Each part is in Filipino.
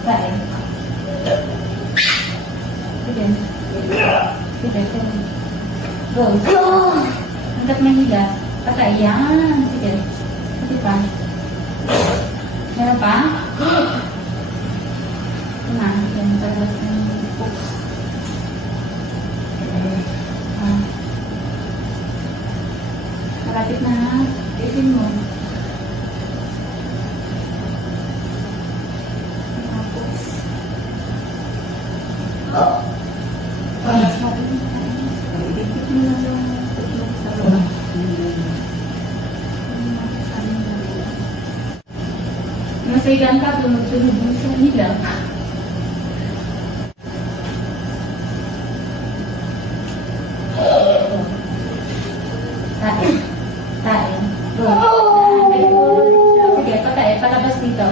Kain. Sige. Sige. Go. Hanggat mahila. Patay. Yan. Sige. Sige pa. Meron pa? Ito na. Yan. Talas ng books. Malapit na ha. Isin mo. Masaygan ka, tunod-tunod mo sa nila. Tain. Tain. Sige, patay. Palabas dito.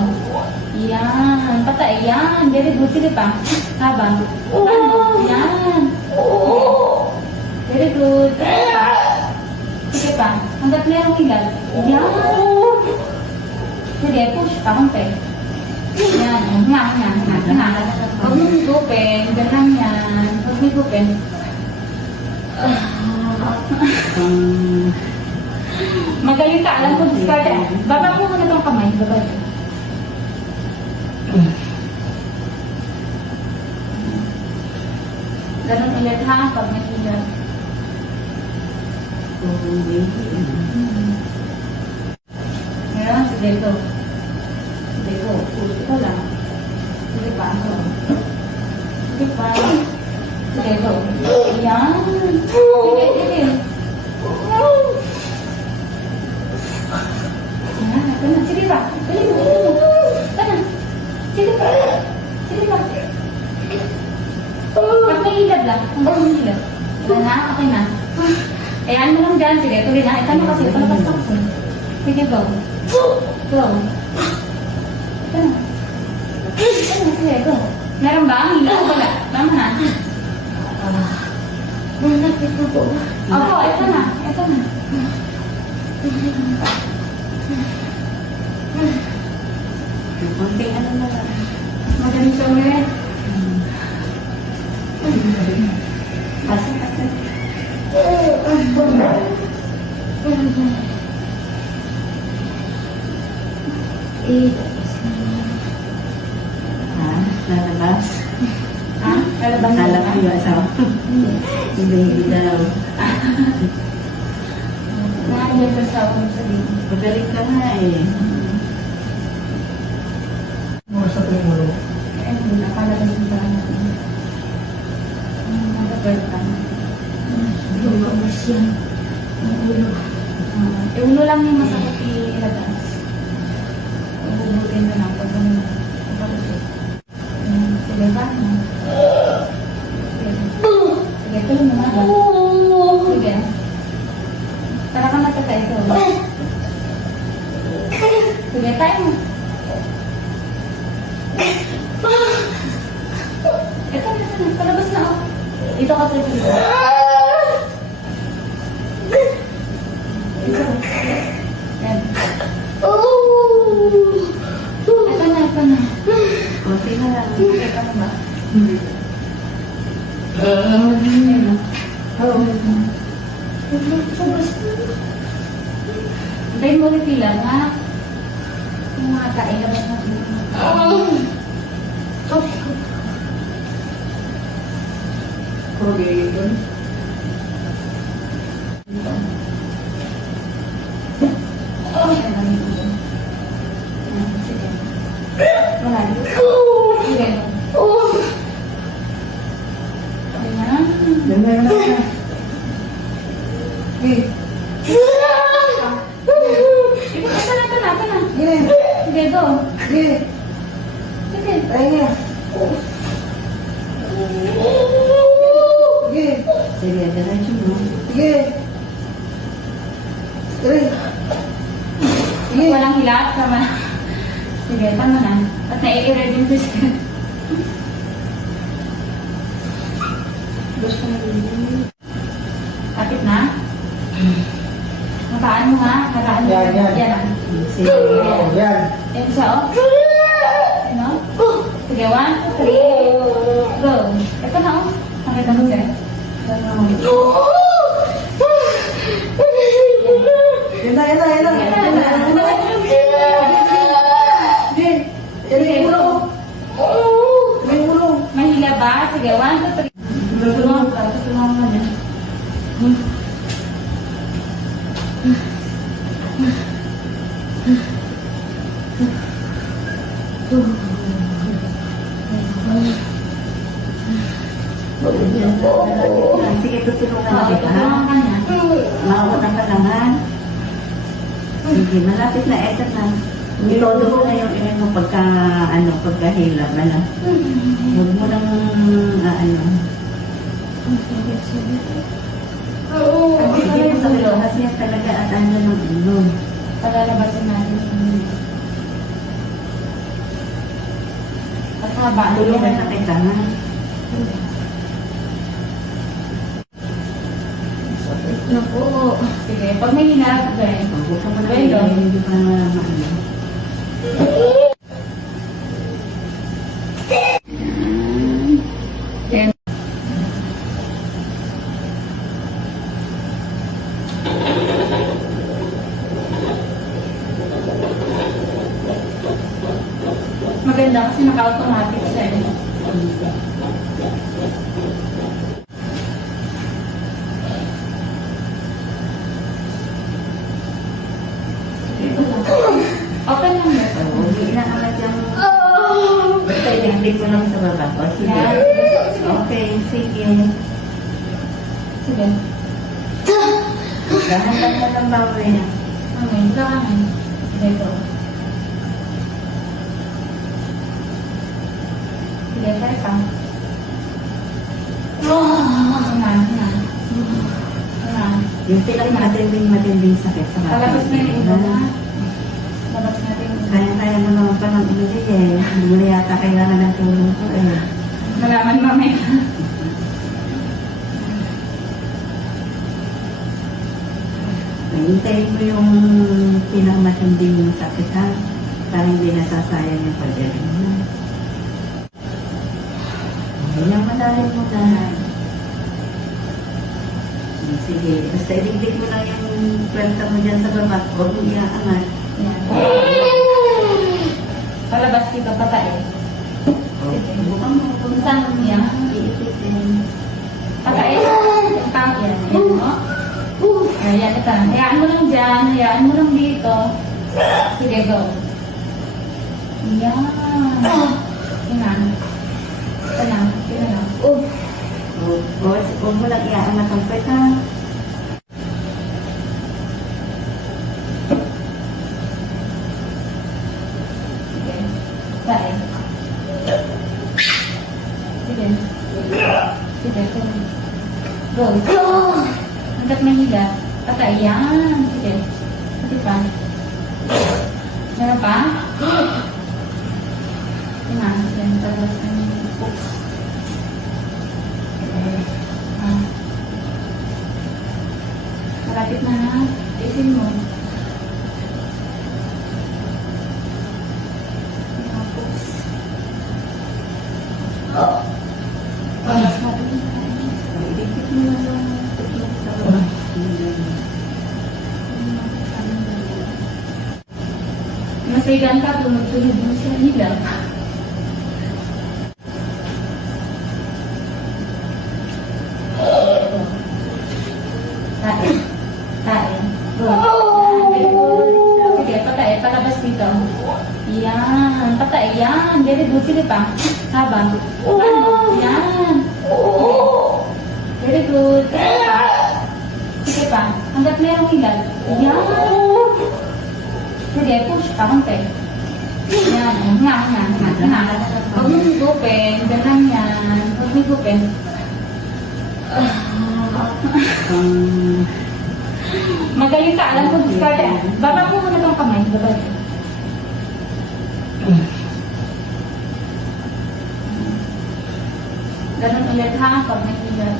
Yan. Patay. Yan. Very good. Sige pa. Habang. Ano? Yan. Very good. Sige pa. Sige pa. Hanggat merong hilag. Yan. Sige, push pa. Konti. Yan. Nga. Huwag mo higupin. Ganang yan. Huwag mo higupin. Magaling ka. Alam ko, discard. Baba mo muna itong kamay. Baba. Ganun ulit ha, pag mahirap. Ngayon, sige ito. Sige ito. Ito lang. Sige pa. Sige pa. Sige ito. Ayan. Sige, sige. Ayan, ito na. Sige pa. Sige pa. Ito na. Sige pa. Sige pa. Pag may hilad lang, kung may hilad. Wala na, okay na. Ayan mo lang dyan, sige, tuloy na. Ito na kasi, palabas na kasi. Sige, go. Go. Ito na. Ito na, sige, go. Meron ba ang hilad? Wala. Tama na. Malapit na po. Opo, ito na. Ito na. Konting ano na lang. Magaling siya ulit. Kasi. Lalabas? Ha? Lalabas na Lalabas yung asawa. Hindi daw. Nakakilap ka sa ako sa dito. Magaling ka nga eh. Sa tumulong. Eh, nakalabas yung parang natin. Nagagalitan. Lumabas yan. Ang ulo. Yung ulo lang yung masakit ilabas. Ububutin na lang pag ano. Sige ba? Sige, tuloy mo nga. Sige. Para ka matatay ito. Sige, tayo mo. Ito na. Palabas na ako. Ito ka tayo. Yan. Ito na. Konti na lang. Okay ka na ba? Oo. Hintayin mo ulit ilang, ha? Yung mga kain, labas na Okay, yun. Wala. Sige. Ayan. Yan na. Hey. Ito na. Gini. Sige, go. Gini. Sige. Tayo niya. Gini. Sige, diretso mo. Sige. Straight. Sige. Walang hilap. Tama. Sige, tama na. At nai-error din siya. Gusto na din. Kapit na? Makaan mo ha? Makaan mo. Yan. Yan. Sige. Yan. Yan siya, oh. Ano? Sige. Sige, 1, 2, 3. Go. Ito na, oh. Nakita mo, sir? Yan na, yan na, yan na. Yan na, yan na. Sige. Yan na yung ulo. Yan yung ulo. Mahila ba? Sige, 1, 2, 3. Tutulungan ka. Tutulungan ka na. Sige, tutulungan na kita, ha? Tutulungan ka na. Maawatan ka lang, ha? Sige, malapit na, eto na. Itodo mo na yung ina mo pagka, pagkahila ba na. Huwag mo nang, sige mo sa bilo, kasi yan talaga at ano ng ulo. Palalabasin natin. Kasaba. Tulungan na kita, ha? Naku. Sige, pag may hinarap ka eh. Huwag ka mo na Well, kayo, hindi pa maano. Then, maganda kasi naka-automatic siya eh. Open lang yun. Huwag inaangat yung... Basta iligdig mo lang sa baba ko. Sige. Yan. Okay, sige. Sige. Dahan-dahan na lang bawi. Okay, kakanan. Sige po. Sige, try pa. Ayan, ayan. Ayan. Yung matinding sakit sa baba. Palabas na yung iba na. Palabas natin yung iba. Kaya mo naman pa ng ulit eh. Hindi mo na yata kailangan ng tulong ko eh. Malaman mamaya. Hintayin mo yung pinakamatinding sakit, ha? Para hindi nasasayang yung pag-galing mo. Ayan, malalim mo na. Sige, basta iligdig mo lang yung kwenta mo dyan sa baba. Huwag mo iaangat. Ayan. Palabas dito, patay. Sige. Bukan mo. Kung saan mo yan? Iipitin. Patay. Yung tao yan. Ayan mo. Ayan, ito. Hayaan mo lang dyan. Hayaan mo lang dito. Sige, go. Ayan. Ayan. Ito na. Ito na. Huwag mo lang iaangat ang kwenta. Sige. Patay. Sige. Sige, go. Go! Hanggat mahila. Patay. Yan. Sige. Pati pa. Meron pa? Yan. Yan. Tapos oops. Ah. Malapit na na. Isin mo. Oops. Palas natin. Iligdig mo lang yung kwenta sa baba. Masaygan ka, tulog-tulog mo siya nila. Tae. Tae. Go. Sige, patay. Palabas dito. Yan. Patay. Yan. Very good. Sige pa. Habang. Ano? Yan. Very good. Sige pa. Sige pa. Hanggat mayroong ilan. Yan. Sige, push pa. Konti. Yan. Nga, nga, nga, nga. Huwag mo higupin. Ganun yan. Huwag mo higupin. Magaling ka. Alam ko, discard eh. Baba mo muna tong kamay. Baba. Ganun ulit ha. Pag may hilat.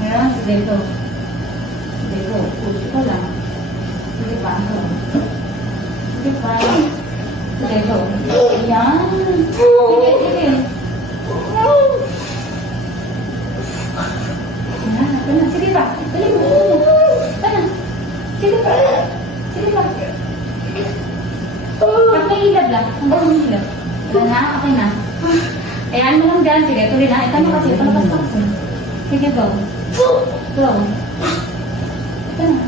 Ngayon, sige, go. Sige, go. Push ko lang. Sige pa. Go. Sige pa. Sige, go. Ayan. Sige, sige. Ayan, ito na. Sige pa. Dali mo. Ito na. Sige pa. Sige pa. Pag may hilab lang. Hanggang may hilab. Wala na, okay na. Ayan mo lang dyan. Sige, tuloy na. Ito na kasi. Palabas ako. Sige, go. Go. Ito na.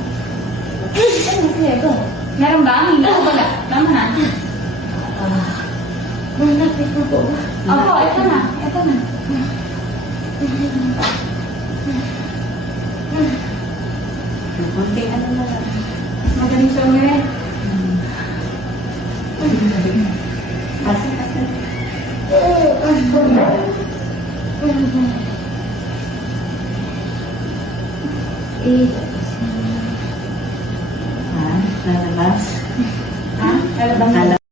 Ito na, sige, go. Meron ba? Hindi ko wala. Tama na. Malapit na po. Opo, ito na. Ito na. Kunting ano na lang. Magaling siya umirit. Kasi kasi. Ha? Lalabas? Ha? Lalabas. Lalabas.